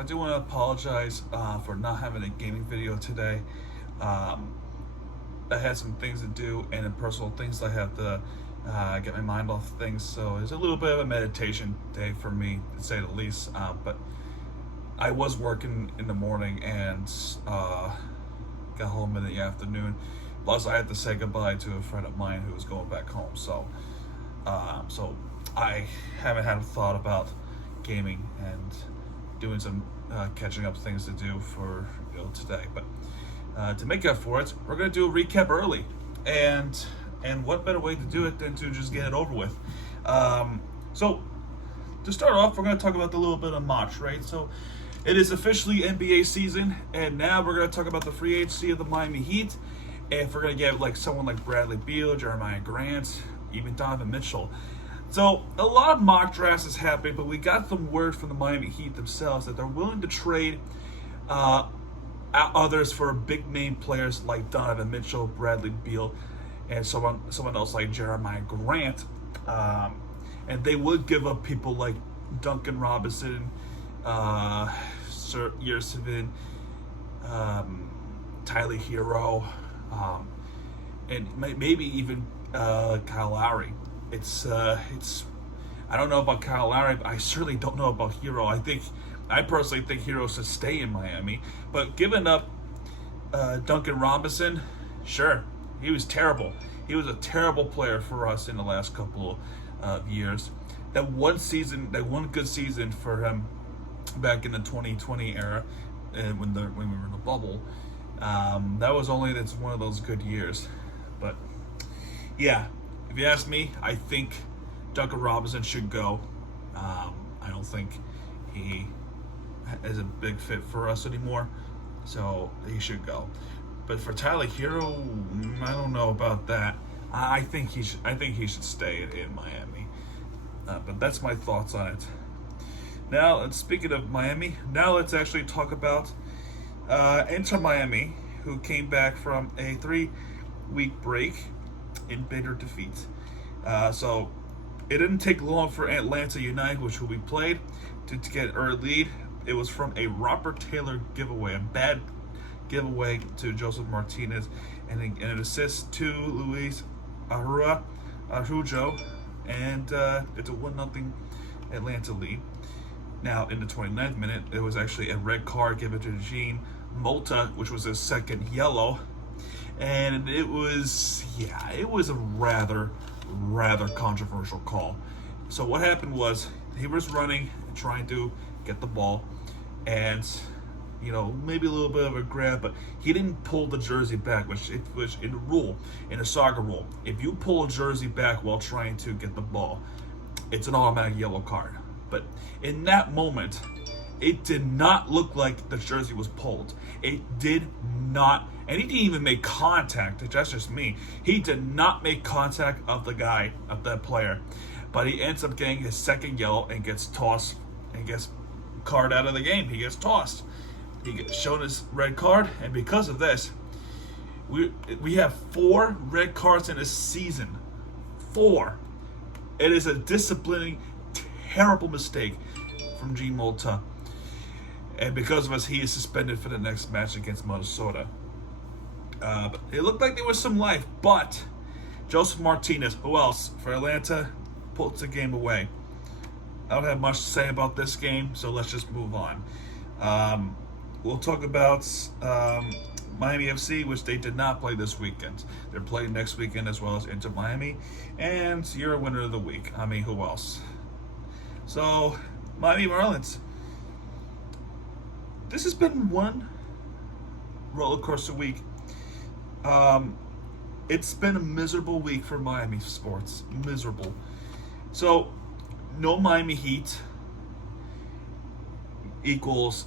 I do want to apologize for not having a gaming video today. I had some things to do and personal things I have to get my mind off things. So it's a little bit of a meditation day for me, to say the least. But I was working in the morning and got home in the afternoon. Plus, I had to say goodbye to a friend of mine who was going back home. So I haven't had a thought about gaming and doing some catching up things to do for today. But to make up for it, we're going to do a recap early, and what better way to do it than to just get it over with. So to start off, we're going to talk about a little bit of March, right? So it is officially NBA season, and now we're going to talk about the free agency of the Miami Heat. And if we're going to get like someone like Bradley Beal, Jeremiah Grant, even Donovan Mitchell. So a lot of mock drafts is happening, but we got some word from the Miami Heat themselves that they're willing to trade others for big name players like Donovan Mitchell, Bradley Beal, and someone else like Jeremiah Grant. And they would give up people like Duncan Robinson, Sir Yersevin, Tyler Hero, and maybe even Kyle Lowry. It's I don't know about Kyle Lowry, but I certainly don't know about Hero. I personally think Hero should stay in Miami. But giving up Duncan Robinson, sure, he was terrible. He was a terrible player for us in the last couple of years. That one good season for him back in the 2020 era, when we were in the bubble, that was that's one of those good years. But yeah, if you ask me, I think Duncan Robinson should go. I don't think he is a big fit for us anymore, so he should go. But for Tyler Hero, I don't know about that. I think he should stay in Miami. But that's my thoughts on it. Now, speaking of Miami, now let's actually talk about Inter Miami, who came back from a 3-week break in bitter defeat. So it didn't take long for Atlanta United, which we played, to get an early lead. It was from a Robert Taylor giveaway, a bad giveaway to Joseph Martinez, and an assist to Luis Araujo, and it's a 1-0 Atlanta lead. Now, in the 29th minute, it was actually a red card given to Jean Mota, which was his second yellow. And it was a rather controversial call. So what happened was he was running, trying to get the ball, and maybe a little bit of a grab, but he didn't pull the jersey back, which in the soccer rule, if you pull a jersey back while trying to get the ball, it's an automatic yellow card. But in that moment, it did not look like the jersey was pulled. It did not. And he didn't even make contact. That's just me. He did not make contact of that player. But he ends up getting his second yellow and gets tossed and gets carded out of the game. He gets tossed. He gets shown his red card. And because of this, we have 4 red cards in a season. 4. It is a disciplining, terrible mistake from Jean Mota. And because of us, he is suspended for the next match against Minnesota. But it looked like there was some life, but Joseph Martinez, who else for Atlanta, puts the game away. I don't have much to say about this game, so let's just move on. We'll talk about Miami FC, which they did not play this weekend. They're playing next weekend as well as Inter Miami, and you're a winner of the week. I mean, who else? So, Miami Marlins. This has been one roller coaster week. It's been a miserable week for Miami sports. Miserable. So, no Miami Heat equals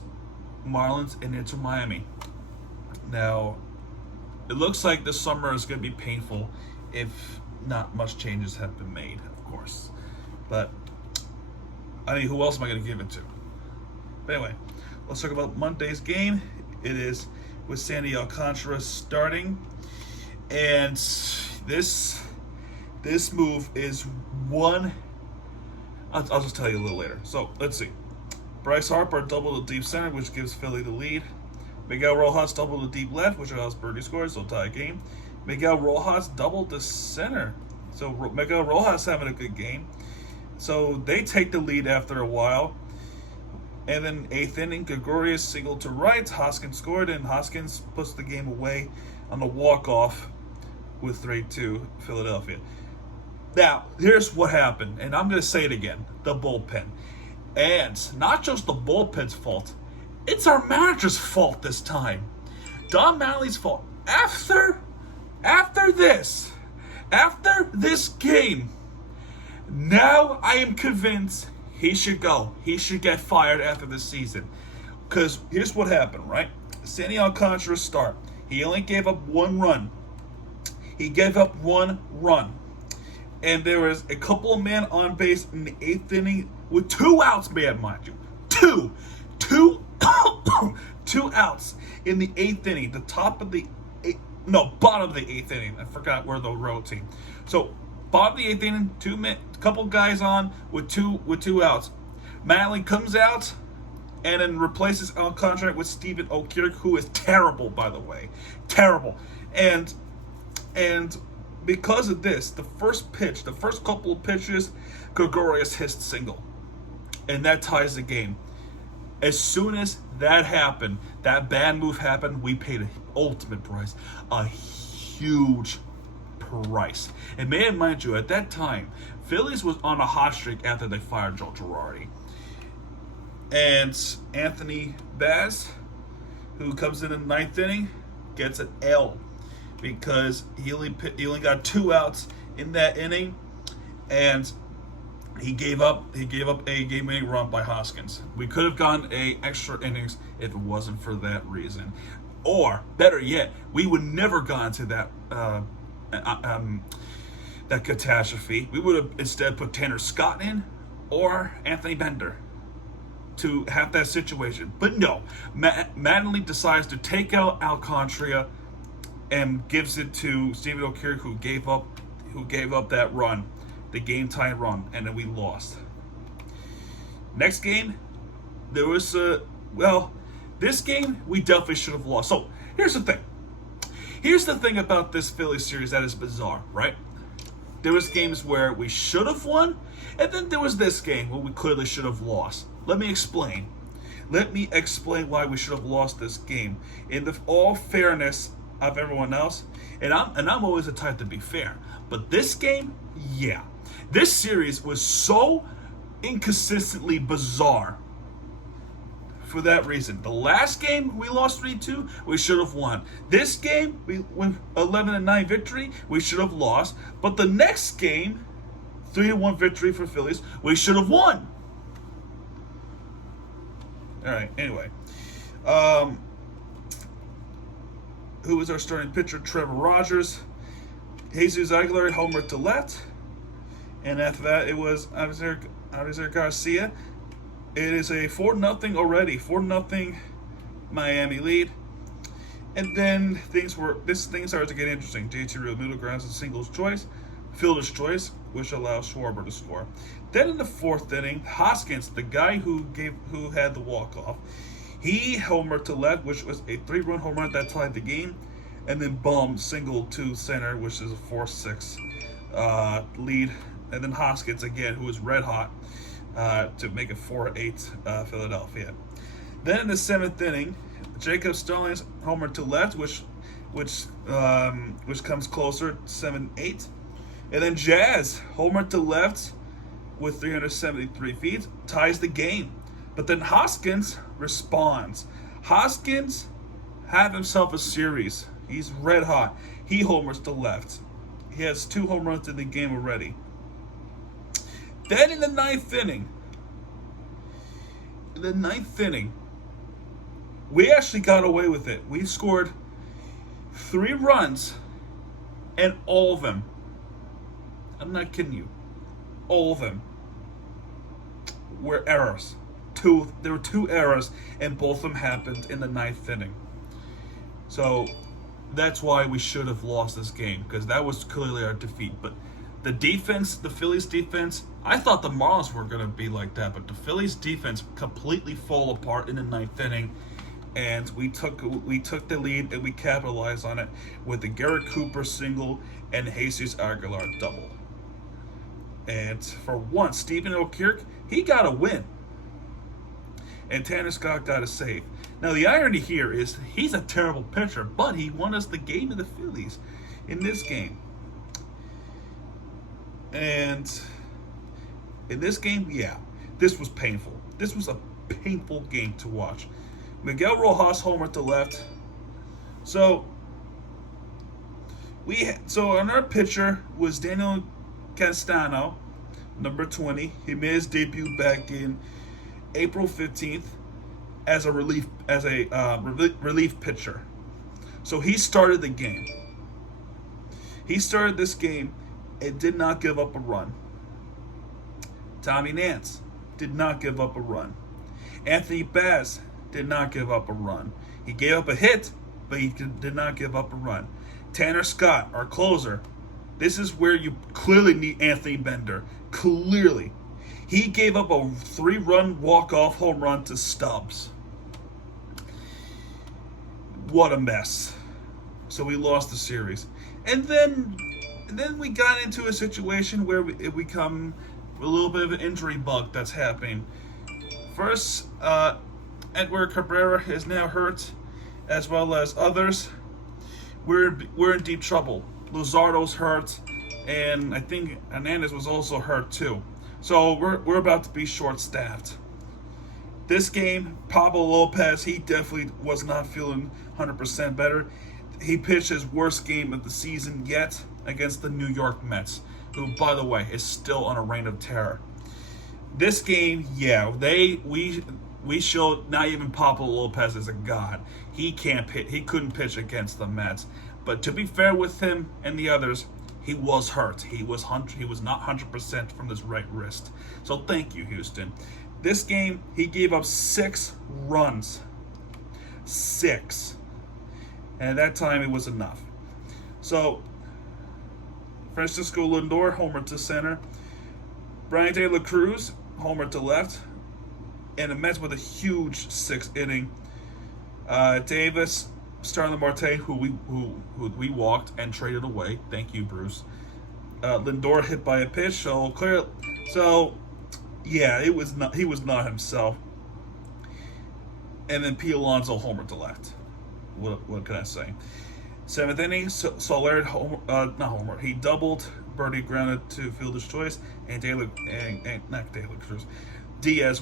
Marlins and Inter Miami. Now, it looks like this summer is going to be painful if not much changes have been made, of course. But, I mean, who else am I going to give it to? But anyway, let's talk about Monday's game. It is with Sandy Alcantara starting. And this move is one. I'll just tell you a little later. So let's see. Bryce Harper doubled to deep center, which gives Philly the lead. Miguel Rojas doubled to deep left, which allows Birdie scores, so tie game. Miguel Rojas doubled to center. So Miguel Rojas having a good game. So they take the lead after a while. And then 8th inning, Gregorius singled to right. Hoskins scored, and Hoskins puts the game away on the walk-off with 3-2 Philadelphia. Now, here's what happened, and I'm going to say it again, the bullpen. And not just the bullpen's fault, it's our manager's fault this time. Don Mattingly's fault. After this game, now I am convinced he should go. He should get fired after this season. Because here's what happened, right? Sandy Alcantara's start. He only gave up 1 run. He gave up 1 run. And there was a couple of men on base in the 8th inning with 2 outs, man, mind you. Two outs in the 8th inning. The bottom of the 8th inning. I forgot where the road team. So, bottom of the 8th inning, couple guys on with two outs. Mattingly comes out and then replaces Alcantara with Stephen Okirk, who is terrible, by the way. Terrible. And because of this, the first couple of pitches, Gregorius hits single. And that ties the game. As soon as that happened, that bad move happened, we paid an ultimate price. A huge price. And may I remind you, at that time, Phillies was on a hot streak after they fired Joe Girardi. And Anthony Baz, who comes in the 9th inning, gets an L because he only got 2 outs in that inning, and he gave up a game-winning run by Hoskins. We could have gone extra innings if it wasn't for that reason. Or, better yet, we would never gone to that catastrophe. We would have instead put Tanner Scott in or Anthony Bender to have that situation. But no, Mattingly decides to take out Alcantara and gives it to Stephen Okirk, who gave up that run, the game-tying run, and then we lost. Next game, there was this game we definitely should have lost. So here's the thing. Here's the thing about this Phillies series that is bizarre, right? There was games where we should have won, and then there was this game where we clearly should have lost. Let me explain. Let me explain why we should have lost this game. In all fairness of everyone else, and I'm always the type to be fair, but this game, yeah. This series was so inconsistently bizarre for that reason. The last game we lost 3-2, we should have won. This game, we won 11-9 victory, we should have lost. But the next game, 3-1 victory for Phillies, we should have won. All right, anyway. Who was our starting pitcher? Trevor Rogers. Jesus Aguilar homered to left. And after that, it was Avisair Garcia. It is a 4-0 already. 4-0 Miami lead. And then things started to get interesting. JT Realmuto grabs a singles choice, fielder's choice, which allows Schwarber to score. Then in the 4th inning, Hoskins, the guy who had the walk-off, he homered to left, which was a 3-run home run that tied the game, and then bombed single to center, which is a 4-6 lead. And then Hoskins again, who was red hot, to make it 4-8 Philadelphia. Then in the 7th inning, Jacob Stallings homered to left, which comes closer, 7-8. And then Jazz homered to left with 373 feet, ties the game. But then Hoskins responds. Hoskins had himself a series. He's red hot. He homers to left. He has 2 home runs in the game already. Then in the 9th inning, we actually got away with it. We scored 3 runs, and all of them, I'm not kidding you, all of them were errors. There were 2 errors, and both of them happened in the 9th inning. So that's why we should have lost this game, because that was clearly our defeat. But The defense, the Phillies defense, I thought the Marlins were going to be like that, but the Phillies defense completely fall apart in the ninth inning, and we took the lead and we capitalized on it with the Garrett Cooper single and Jesus Aguilar double. And for once, Stephen O'Kirk, he got a win. And Tanner Scott got a save. Now, the irony here is he's a terrible pitcher, but he won us the game of the Phillies in this game. And in this game, yeah, this was painful. This was a painful game to watch. Miguel Rojas homered to left. So on our pitcher was Daniel Castano, number 20. He made his debut back in April 15th as a relief pitcher. So he started the game. He started this game and did not give up a run. Tommy Nance did not give up a run. Anthony Bass did not give up a run. He gave up a hit, but he did not give up a run. Tanner Scott, our closer, this is where you clearly need Anthony Bender. Clearly. He gave up a 3-run walk-off home run to Stubbs. What a mess. So we lost the series. And then we got into a situation where it become a little bit of an injury bug that's happening. First, Edward Cabrera is now hurt, as well as others. We're in deep trouble. Luzardo's hurt, and I think Hernandez was also hurt too. So we're about to be short-staffed. This game, Pablo Lopez, he definitely was not feeling 100% better. He pitched his worst game of the season yet against the New York Mets, who, by the way, is still on a reign of terror. This game, yeah, we showed not even Pablo Lopez is a god. He couldn't pitch against the Mets. But to be fair with him and the others, he was hurt. He was not 100% from his right wrist. So thank you, Houston. This game, he gave up 6 runs. 6. And at that time, it was enough. So, Francisco Lindor, homer to center. Brian De La Cruz, homer to left. And the Mets with a huge 6th inning. Davis, Starling Marte, who we walked and traded away. Thank you, Bruce. Lindor hit by a pitch, so clear. So, yeah, he was not himself. And then Pete Alonso homer to left. What can I say? 7th inning, Soler not homer. He doubled. Birdie grounded to fielder's choice, and Diaz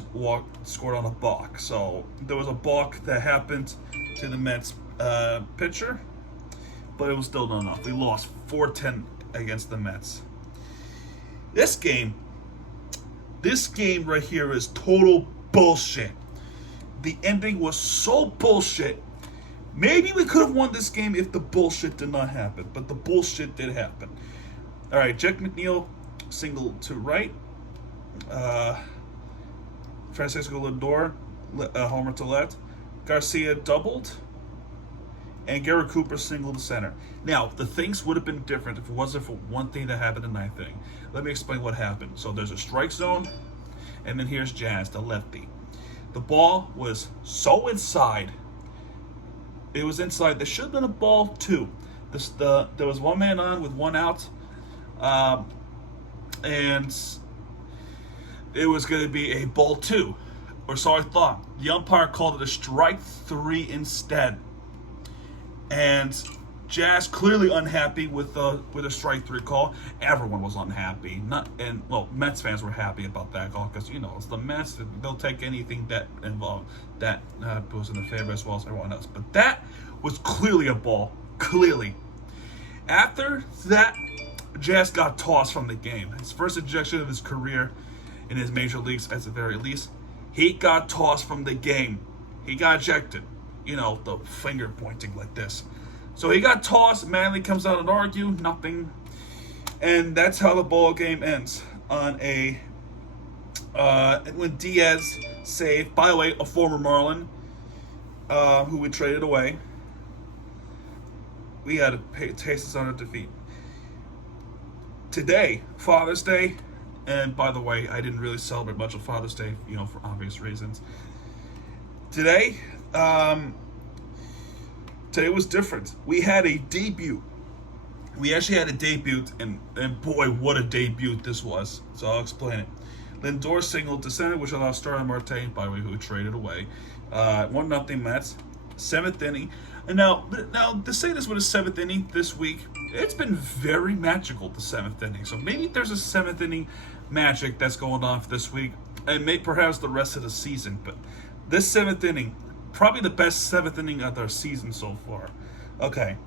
scored on a balk. So there was a balk that happened to the Mets pitcher, but it was still not enough. We lost 4-10 against the Mets. This game right here is total bullshit. The ending was so bullshit. Maybe we could have won this game if the bullshit did not happen, but the bullshit did happen. All right, Jack McNeil single to right. Francisco Lindor homer to left. Garcia doubled. And Garrett Cooper single to center. Now, the things would have been different if it wasn't for one thing that happened in the ninth inning. Let me explain what happened. So there's a strike zone, and then here's Jazz, the lefty. The ball was so inside. It was inside. There should have been a ball, too. There was one man on with one out. And it was going to be a ball 2. Or so I thought. The umpire called it a strike 3 instead. And Jazz clearly unhappy with a strike 3 call. Everyone was unhappy. Mets fans were happy about that call because it's the Mets. They'll take anything that goes in their favor as well as everyone else. But that was clearly a ball. Clearly. After that, Jazz got tossed from the game. His first ejection of his career in his major leagues, at the very least. He got tossed from the game. He got ejected. The finger pointing like this. So he got tossed. Mattingly comes out and argue. Nothing. And that's how the ball game ends. On when Diaz saved, by the way, a former Marlin, who we traded away. We had to taste this on a defeat. today, Father's Day, and by the way, I didn't really celebrate much of Father's Day, you know, for obvious reasons. Today was different. We had a debut. We actually had a debut, and boy, what a debut this was. So I'll explain it. Lindor singled to center, which allowed Starling Marte, by the way, who traded away. 1-0 Mets. 7th inning. And now to say this with a 7th inning this week, it's been very magical, the 7th inning. So maybe there's a 7th inning magic that's going on for this week, and maybe perhaps the rest of the season. But this 7th inning, probably the best 7th inning of our season so far. Okay.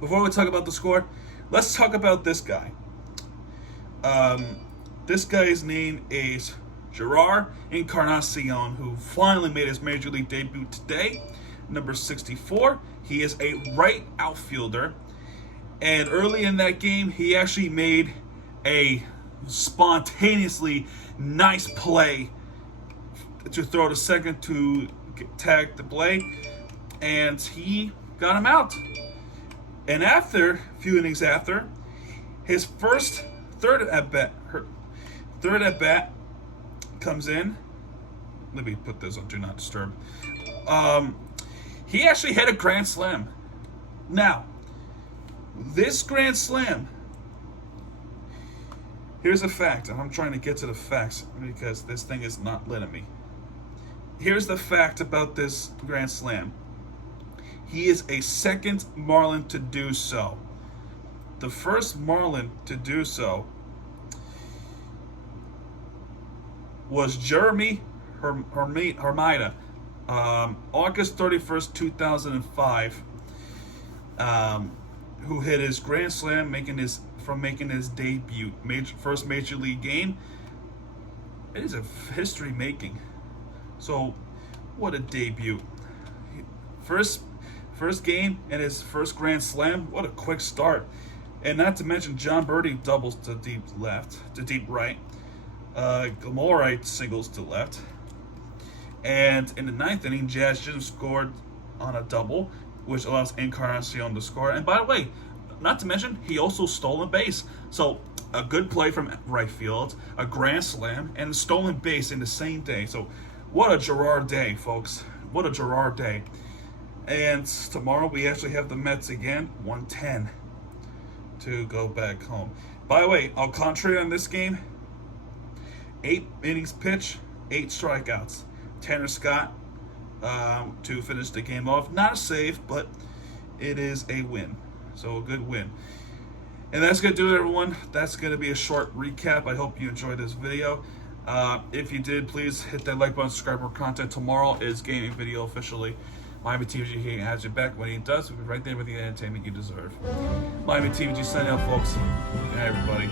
Before we talk about the score, let's talk about this guy. This guy's name is Gerard Encarnacion, who finally made his Major League debut today. Number 64. He is a right outfielder. And early in that game, he actually made a spontaneously nice play to throw to second to tag the play. And he got him out. And after, a few innings after, his third at bat comes in. Let me put this on Do Not Disturb. He actually hit a grand slam. Now, this grand slam, here's a fact, and I'm trying to get to the facts because this thing is not letting me. Here's the fact about this grand slam. He is a second Marlin to do so. The first Marlin to do so was Jeremy Hermida, August 31st, 2005, who hit his grand slam, making his debut, first major league game. It is a history making. So, what a debut! First game and his first grand slam. What a quick start! And not to mention, John Birdie doubles to deep right. Gilmore singles to left. And in the 9th inning, Jazz Jim scored on a double, which allows Encarnacion to score. And by the way, not to mention, he also stole a base. So a good play from right field, a grand slam, and a stolen base in the same day. So what a Gerard day, folks. What a Gerard day. And tomorrow we actually have the Mets again, 1:10 to go back home. By the way, au contrary on this game, 8 innings pitch, 8 strikeouts. Tanner Scott to finish the game off. Not a save, but it is a win. So a good win. And that's going to do it, everyone. That's going to be a short recap. I hope you enjoyed this video. If you did, please hit that like button, subscribe for more content. Tomorrow is gaming video officially. Miami TVG has your back when he does. We'll be right there with the entertainment you deserve. Miami TVG signing out, folks. Good night, everybody.